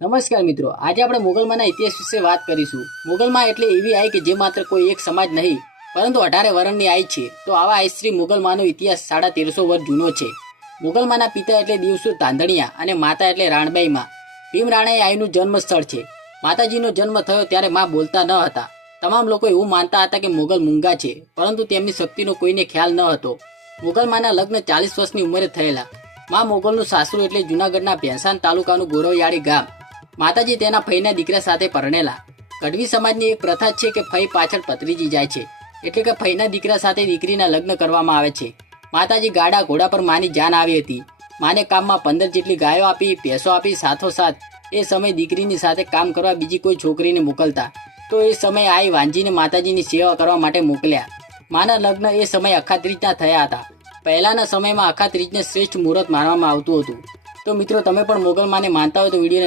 નમસ્કાર મિત્રો, આજે આપણે મોગલમાના ઇતિહાસ વિશે વાત કરીશું. મોગલમાં એટલે એવી આઈ કે જે માત્ર કોઈ એક સમાજ નહીં પરંતુ 18 વર્ષની આઈ છે. તો આવા આઈ શ્રી મોગલમાનો ઇતિહાસ 1350 વર્ષ જૂનો છે. મોગલમાના પિતા એટલે દિવસુર ધાંધણિયા અને માતા એટલે રાણબાઈમાં. ભીમરાણા એ આઈનું જન્મ સ્થળ છે. માતાજીનો જન્મ થયો ત્યારે માં બોલતા ન હતા. તમામ લોકો એવું માનતા હતા કે મોગલ મૂંગા છે, પરંતુ તેમની શક્તિનો કોઈને ખ્યાલ ન હતો. મોગલમાના લગ્ન 40 વર્ષની ઉંમરે થયેલા. માં મોગલનું સાસરું એટલે જૂનાગઢના ભેંસાણ તાલુકાનું ગોરવયાળી ગામ. માતાજી તેના ફઈના દીકરા સાથે પરણેલા. ગઢવી સમાજની એક પ્રથા છે કે ફઈ પાછળ ભત્રીજી જાય છે, એટલે કે ફઈના દીકરા સાથે દીકરીના લગ્ન કરવામાં આવે છે. માતાજી ગાડા ઘોડા પર માની જાન આવી હતી. માને કામમાં 15 જેટલી ગાયો આપી, ભેંસો આપી. સાથોસાથ એ સમય દીકરીની સાથે કામ કરવા બીજી કોઈ છોકરીને મોકલતા. તો એ સમયે આઈ વાંજીને માતાજીની સેવા કરવા માટે મોકલ્યા. માના લગ્ન એ સમયે અખાત્રીજના થયા હતા. પહેલાના સમયમાં અખાત્રીજને શ્રેષ્ઠ મુહૂર્ત માનવામાં આવતું હતું. તો મિત્રો, તમે પણ મોગલમાને માનતા હોય તો વિડીયોને